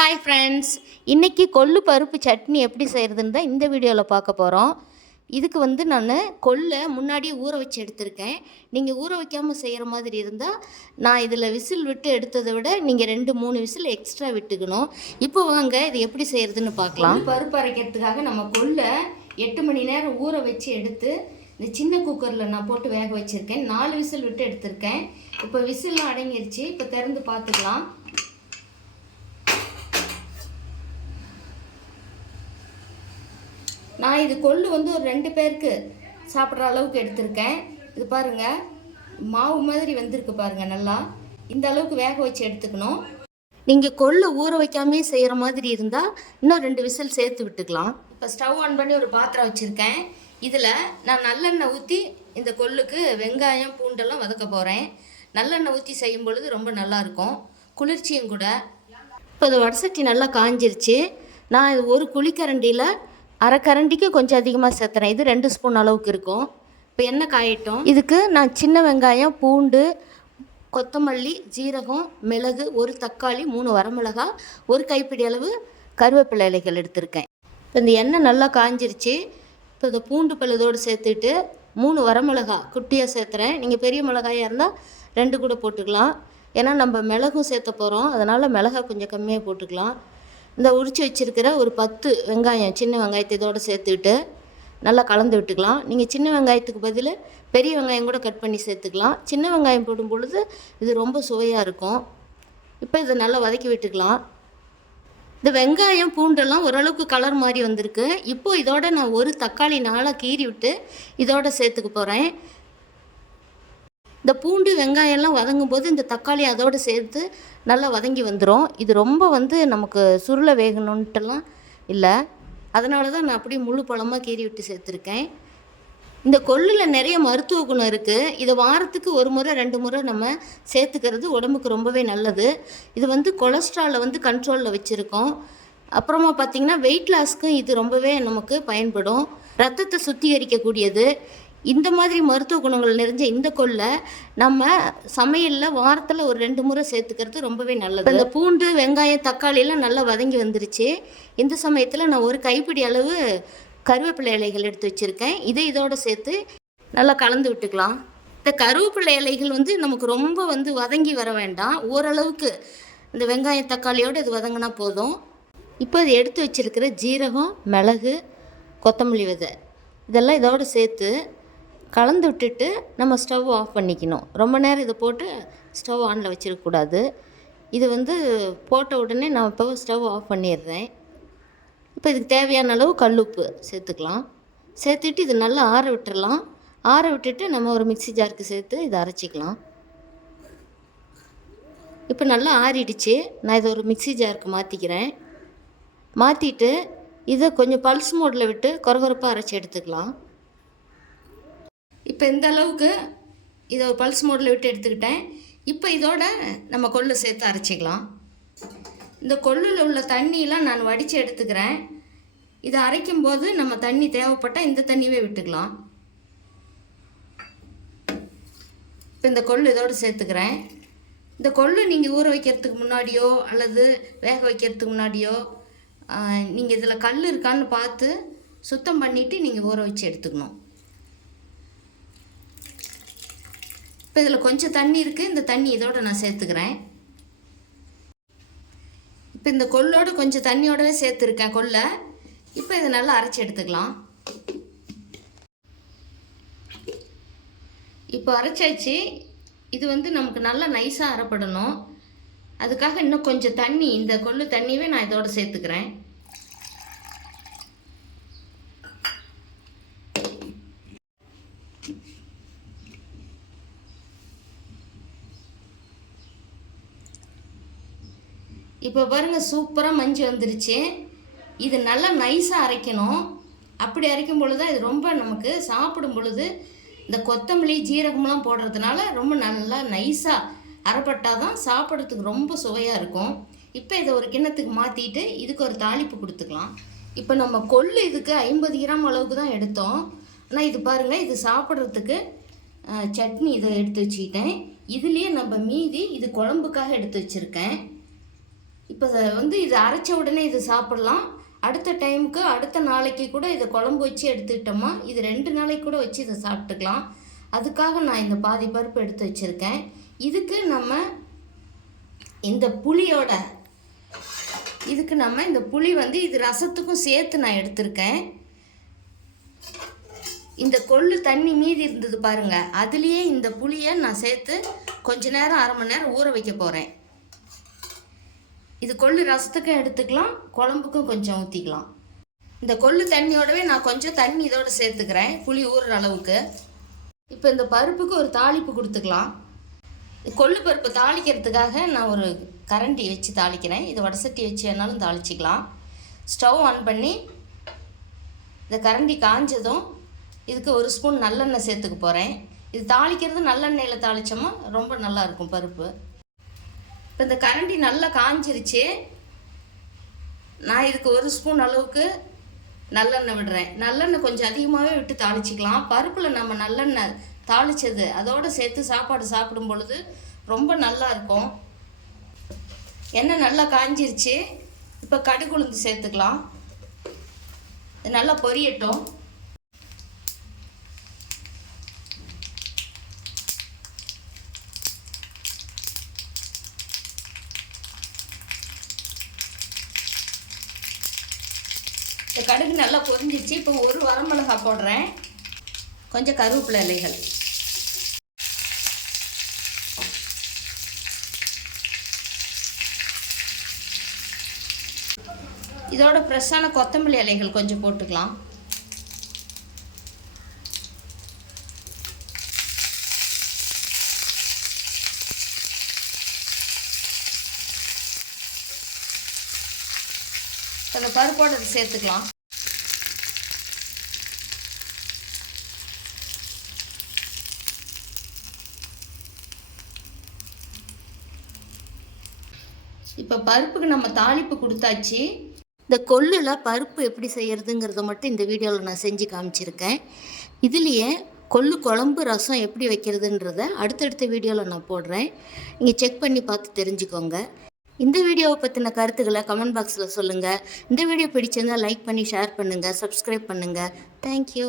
Hi friends, இன்றைக்கி கொள்ளு பருப்பு சட்னி எப்படி செய்கிறதுன்னு தான் இந்த வீடியோவில் பார்க்க போகிறோம். இதுக்கு நான் கொள்ளை முன்னாடியே ஊற வச்சு எடுத்திருக்கேன். நீங்கள் ஊற வைக்காமல் செய்கிற மாதிரி இருந்தால் நான் இதில் விசில் விட்டு எடுத்ததை விட நீங்கள் 2-3 விசில் எக்ஸ்ட்ரா விட்டுக்கணும். இப்போ வாங்க இது எப்படி செய்கிறதுன்னு பார்க்கலாம். பருப்பு அரைக்கிறதுக்காக நம்ம கொள்ளை 8 மணி நேரம் ஊற வச்சு எடுத்து இந்த சின்ன குக்கரில் நான் போட்டு வேக வச்சுருக்கேன். 4 விசில் விட்டு எடுத்திருக்கேன். இப்போ விசில்லாம் அடங்கிருச்சு. இப்போ திறந்து பார்த்துக்கலாம். நான் இது கொள்ளு ஒரு 2 பேருக்கு சாப்பிட்ற அளவுக்கு எடுத்திருக்கேன். இது பாருங்கள், மாவு மாதிரி வந்திருக்கு பாருங்கள். நல்லா இந்த அளவுக்கு வேக வச்சு எடுத்துக்கணும். நீங்கள் கொள்ளு ஊற வைக்காமே செய்கிற மாதிரி இருந்தால் இன்னும் 2 விசில் சேர்த்து விட்டுக்கலாம். இப்போ ஸ்டவ் ஆன் பண்ணி ஒரு பாத்திரம் வச்சுருக்கேன். இதில் நான் நல்லெண்ணெய் ஊற்றி இந்த கொள்ளுக்கு வெங்காயம் பூண்டெல்லாம் வதக்க போகிறேன். நல்லெண்ணெய் ஊற்றி செய்யும் பொழுது ரொம்ப நல்லாயிருக்கும், குளிர்ச்சியும் கூட. இப்போ இந்த வடசட்டி நல்லா காஞ்சிருச்சு. நான் இது ஒரு குழிக்கரண்டியில் அரை கரண்டிக்கு கொஞ்சம் அதிகமாக சேர்த்துறேன். இது 2 ஸ்பூன் அளவுக்கு இருக்கும். இப்போ எண்ணெய் காயட்டும். இதுக்கு நான் சின்ன வெங்காயம், பூண்டு, கொத்தமல்லி, ஜீரகம், மிளகு, 1 தக்காளி, 3 வரமிளகாய், 1 கைப்பிடி அளவு கருவேப்பிலை இலைகள் எடுத்திருக்கேன். இப்போ இந்த எண்ணெய் நல்லா காஞ்சிருச்சு. இப்போ இந்த பூண்டு பழுதோடு சேர்த்துட்டு 3 வரமிளகாய் குட்டியாக சேர்த்துறேன். நீங்கள் பெரிய மிளகாயாக இருந்தால் 2 கூட போட்டுக்கலாம். ஏன்னா நம்ம மிளகும் சேர்த்த போகிறோம், அதனால் மிளகாய் கொஞ்சம் கம்மியாக போட்டுக்கலாம். இந்த உரித்து வச்சுருக்கிற ஒரு 10 வெங்காயம், சின்ன வெங்காயத்தை இதோடு சேர்த்துக்கிட்டு நல்லா கலந்து விட்டுக்கலாம். நீங்கள் சின்ன வெங்காயத்துக்கு பதில் பெரிய வெங்காயம் கூட கட் பண்ணி சேர்த்துக்கலாம். சின்ன வெங்காயம் போடும் பொழுது இது ரொம்ப சுவையாக இருக்கும். இப்போ இதை நல்லா வதக்கி விட்டுக்கலாம். இந்த வெங்காயம் பூண்டெல்லாம் ஓரளவுக்கு கலர் மாதிரி வந்திருக்கு. இப்போது இதோட நான் 1 தக்காளி நாளாக கீறி விட்டு இதோட சேர்த்துக்க போகிறேன். இந்த பூண்டு வெங்காயம்லாம் வதங்கும் போது இந்த தக்காளி அதோடு சேர்த்து நல்லா வதங்கி வந்துடும். இது ரொம்ப நமக்கு சுருளை வேகணுன்ட்டுலாம் இல்லை, அதனால தான் நான் அப்படியே முழு பழமாக கீறி விட்டு சேர்த்துருக்கேன். இந்த கொள்ளில் நிறைய மருத்துவ குணம் இருக்குது. இதை வாரத்துக்கு 1 முறை 2 முறை நம்ம சேர்த்துக்கிறது உடம்புக்கு ரொம்பவே நல்லது. இது கொலஸ்ட்ராலை கண்ட்ரோலில் வச்சுருக்கோம். அப்புறமா பார்த்திங்கன்னா வெயிட் லாஸ்க்கும் இது ரொம்பவே நமக்கு பயன்படும். ரத்தத்தை சுத்திகரிக்கக்கூடியது. இந்த மாதிரி மருத்துவ குணங்கள் நிறைஞ்ச இந்த கொள்ளை நம்ம சமையலில் வாரத்தில் ஒரு 2 முறை சேர்த்துக்கிறது ரொம்பவே நல்லது. இந்த பூண்டு வெங்காயம் தக்காளியெல்லாம் நல்லா வதங்கி வந்துருச்சு. இந்த சமயத்தில் நான் 1 கைப்பிடி அளவு கருவேப்பிலை இலைகள் எடுத்து வச்சுருக்கேன். இதை இதோடு சேர்த்து நல்லா கலந்து விட்டுக்கலாம். இந்த கருவேப்பிலை இலைகள் நமக்கு ரொம்ப வதங்கி வர வேண்டாம். ஓரளவுக்கு இந்த வெங்காயம் தக்காளியோடு இது வதங்கினா போதும். இப்போ இது எடுத்து வச்சுருக்கிற ஜீரகம், மிளகு, கொத்தமல்லி விதை இதெல்லாம் இதோடு சேர்த்து கலந்து விட்டுட்டு நம்ம ஸ்டவ் ஆஃப் பண்ணிக்கணும். ரொம்ப நேரம் இதை போட்டு ஸ்டவ் ஆனில் வச்சிடக்கூடாது. இது போட்ட உடனே நான் இப்போ ஸ்டவ் ஆஃப் பண்ணிடுறேன். இப்போ இதுக்கு தேவையான அளவு கல்லுப்பு சேர்த்துக்கலாம். சேர்த்துட்டு இது நல்லா ஆற விட்டுடலாம். ஆற விட்டுட்டு நம்ம ஒரு மிக்ஸி ஜாருக்கு சேர்த்து இதை அரைச்சிக்கலாம். இப்போ நல்லா ஆறிடுச்சு. நான் இதை ஒரு மிக்ஸி ஜாருக்கு மாற்றிக்கிறேன். மாற்றிட்டு இதை கொஞ்சம் பல்ஸ் மோடில் விட்டு கொரகொரப்பாக அரைச்சி எடுத்துக்கலாம். இப்போ இந்த அளவுக்கு இதை ஒரு பல்ஸ் மோடில் விட்டு எடுத்துக்கிட்டேன். இப்போ இதோட நம்ம கொள்ளு சேர்த்து அரைச்சிக்கலாம். இந்த கொள்ளில் உள்ள தண்ணியெலாம் நான் வடித்து எடுத்துக்கிறேன். இதை அரைக்கும்போது நம்ம தண்ணி தேவைப்பட்டால் இந்த தண்ணியே விட்டுக்கலாம். இப்போ இந்த கொள்ளு இதோடு சேர்த்துக்கிறேன். இந்த கொள்ளு நீங்கள் ஊற வைக்கிறதுக்கு முன்னாடியோ அல்லது வேக வைக்கிறதுக்கு முன்னாடியோ நீங்கள் இதில் கல் இருக்கான்னு பார்த்து சுத்தம் பண்ணிவிட்டு நீங்கள் ஊற வச்சு எடுத்துக்கணும். இப்போ இதில் கொஞ்சம் தண்ணி இருக்குது. இந்த தண்ணி இதோடு நான் சேர்த்துக்கிறேன். இப்போ இந்த கொள்ளோடு கொஞ்சம் தண்ணியோடவே சேர்த்துருக்கேன் கொள்ளை. இப்போ இதை நல்லா அரைச்சி எடுத்துக்கலாம். இப்போ அரைச்சாச்சு. இது நமக்கு நல்லா நைஸாக அரைப்படணும். அதுக்காக இன்னும் கொஞ்சம் தண்ணி, இந்த கொள்ளு தண்ணியவே நான் இதோடு சேர்த்துக்கிறேன். இப்போ பாருங்கள், சூப்பராக மஞ்சள் வந்துருச்சு. இது நல்லா நைஸாக அரைக்கணும். அப்படி அரைக்கும் பொழுது தான் இது ரொம்ப நமக்கு சாப்பிடும் பொழுது இந்த கொத்தமல்லி ஜீரகம்லாம் போடுறதுனால ரொம்ப நல்லா நைஸாக அரைப்பட்டால் தான் சாப்பிட்றதுக்கு ரொம்ப சுவையாக இருக்கும். இப்போ இதை ஒரு கிண்ணத்துக்கு மாற்றிட்டு இதுக்கு ஒரு தாளிப்பு கொடுத்துக்கலாம். இப்போ நம்ம கொள்ளு இதுக்கு 50 கிராம் அளவுக்கு தான் எடுத்தோம். ஆனால் இது பாருங்கள், இது சாப்பிட்றதுக்கு சட்னி இதை எடுத்து வச்சுக்கிட்டேன். இதுலேயே நம்ம மீதி இது குழம்புக்காக எடுத்து வச்சுருக்கேன். இப்போ வந்து இது அரைச்ச உடனே இது சாப்பிடலாம். அடுத்த டைமுக்கு அடுத்த நாளைக்கு கூட இதை குழம்பு வச்சு எடுத்துக்கிட்டோமா இது 2 நாளைக்கு கூட வச்சு இதை சாப்பிட்டுக்கலாம். அதுக்காக நான் இந்த பாதி பருப்பு எடுத்து வச்சுருக்கேன். இதுக்கு நம்ம இந்த புளியோட இந்த புளி வந்து இது ரசத்துக்கும் சேர்த்து நான் எடுத்திருக்கேன். இந்த கொள்ளு தண்ணி மீதி இருந்தது பாருங்கள், அதுலேயே இந்த புளியை நான் சேர்த்து கொஞ்ச நேரம் 1/2 மணி நேரம் ஊற வைக்க போகிறேன். இது கொள்ளு ரசத்துக்கும் எடுத்துக்கலாம், குழம்புக்கும் கொஞ்சம் ஊற்றிக்கலாம். இந்த கொள்ளு தண்ணியோடவே நான் கொஞ்சம் தண்ணி இதோடு சேர்த்துக்கிறேன் புளி ஊறுற அளவுக்கு. இப்போ இந்த பருப்புக்கு ஒரு தாளிப்பு கொடுத்துக்கலாம். கொள்ளு பருப்பு தாளிக்கிறதுக்காக நான் ஒரு கரண்டி வச்சு தாளிக்கிறேன். இது வடசட்டி வச்சு வேணாலும் தாளிச்சிக்கலாம். ஸ்டவ் ஆன் பண்ணி இந்த கரண்டி காஞ்சதும் இதுக்கு 1 ஸ்பூன் நல்லெண்ணெய் சேர்த்துக்க போகிறேன். இது தாளிக்கிறது நல்லெண்ணெயில் தாளித்தோமா ரொம்ப நல்லாயிருக்கும் பருப்பு. இப்போ இந்த கரண்டி நல்லா காஞ்சிருச்சு. நான் இதுக்கு 1 ஸ்பூன் அளவுக்கு நல்லெண்ணெய் விடுறேன். நல்லெண்ணெய் கொஞ்சம் அதிகமாகவே விட்டு தாளிச்சிக்கலாம். பருப்பில் நம்ம நல்லெண்ணெய் தாளித்தது அதோடு சேர்த்து சாப்பாடு சாப்பிடும் பொழுது ரொம்ப நல்லா இருக்கும். எண்ணெய் நல்லா காஞ்சிருச்சு. இப்போ கடுகு உளுந்து சேர்த்துக்கலாம். இது நல்லா பொரியட்டும். இந்த கடுகு நல்லா பொரிஞ்சிச்சு. இப்போ 1 வரமிளகாய் போடுறேன், கொஞ்சம் கருவேப்பிலை இலைகள், இதோட ஃப்ரெஷ்ஷான கொத்தமல்லி இலைகள் கொஞ்சம் போட்டுக்கலாம். அந்த பருப்போடு அதை சேர்த்துக்கலாம். இப்போ பருப்புக்கு நம்ம தாளிப்பு கொடுத்தாச்சு. இந்த கொள்ளில் பருப்பு எப்படி செய்கிறதுங்கிறத மட்டும் இந்த வீடியோவில் நான் செஞ்சு காமிச்சிருக்கேன். இதுலேயே கொள்ளு குழம்பு ரசம் எப்படி வைக்கிறதுன்றத அடுத்தடுத்த வீடியோவில் நான் போடுறேன். நீங்கள் செக் பண்ணி பார்த்து தெரிஞ்சுக்கோங்க. இந்த வீடியோவை பற்றின கருத்துக்களை கமெண்ட் பாக்ஸில் சொல்லுங்கள். இந்த வீடியோ பிடிச்சிருந்தால் லைக் பண்ணி ஷேர் பண்ணுங்கள், சப்ஸ்கிரைப் பண்ணுங்கள். தேங்க்யூ.